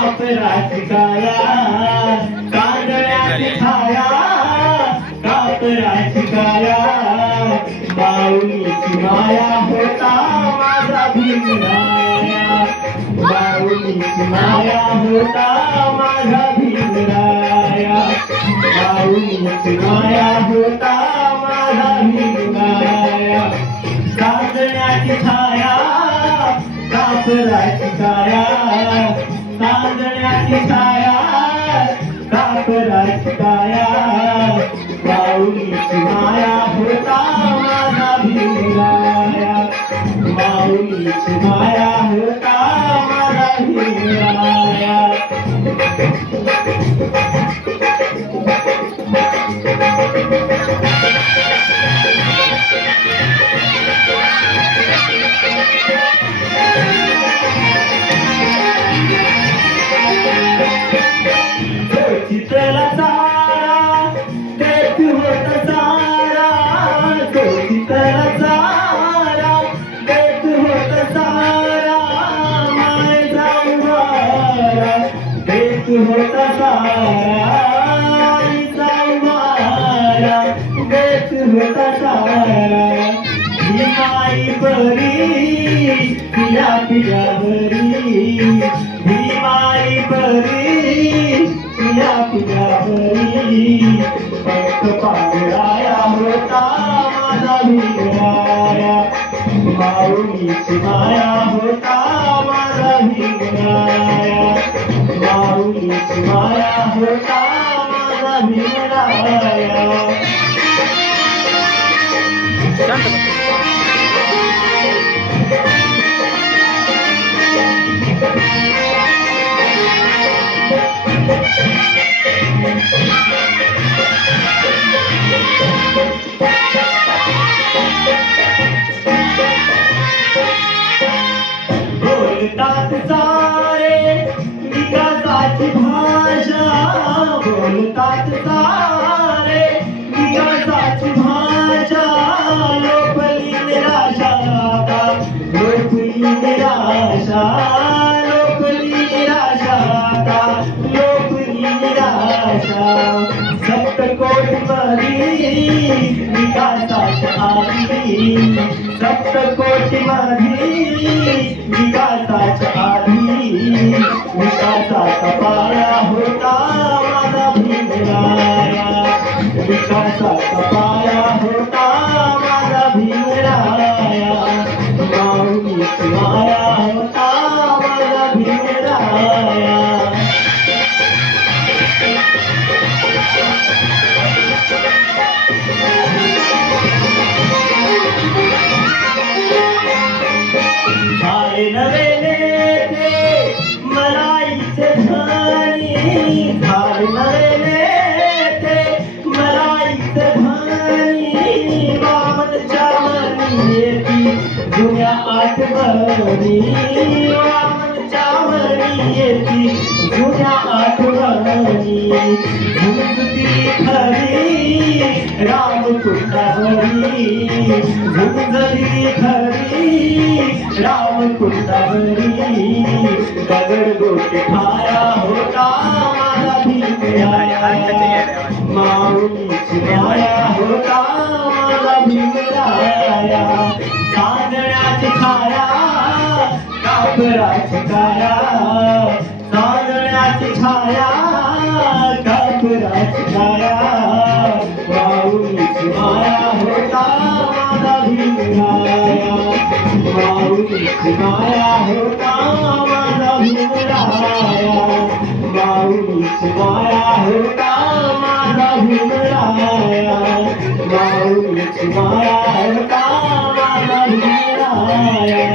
कापराची काया तांदळाची छाया कापराची काया माऊलीची माया होता माझा भीमराया माऊलीची माया होता माझा भीमराया माऊलीची माया होता माझा भीमराया तांदळाची छाया कापराची काया तांदळाची छाया कापराची काया माऊलीची माया होता माझा भीमराया माऊलीची माया होता माझा भीमराया चित्रला चारा देत होता चारा चित्रला चारा देत होता चारा माय जाऊबारा देत होता चारा जाऊबारा देत होता चारा ही माई बरी पिया पिया बरी ही माई बरी पिया पिया बरी पंख पांघराया होता माझा भीमराया माऊलीची माया होता माझा भीमराया माऊलीची माया होता माझा भीमराया बोलतात सारे विकासाची भाषा बोलतात सारे विकासाची भाषा लोकली निराशा लोकली निराशा लोकली निराशा लोकली निराशा सप्तकोटीमध्ये विकासाच्या आधी सप्तकोटीमध्ये विकासाच्या आधी विकासाचा पाया होता माझा भीमराया विकासाचा पाया होता माझा भीमराया माऊलीची माया होता माझा भीमराया झाले नवे नेते मलाईचे धनी झाले नवे नेते मलाईचे धनी वामनच्या मनी येती जुन्या आठवणी वामनच्या मनी येती जुन्या आठवणी झुंजती खरी रामकुंडावरी झुंजली खरी रामकुंडावरी दगड गोटे खाया होता माझा भीमराया माऊलीची माया होता माझा भीमराया तांदळाची छाया कापराची काया तांदळाची छाया कापराची काया माऊलीची माया होता माझा भीमराया माऊलीची माया होता माझा भीमराया माऊलीची माया होता माझा भीमराया माऊलीची माया होता माझा भीमराया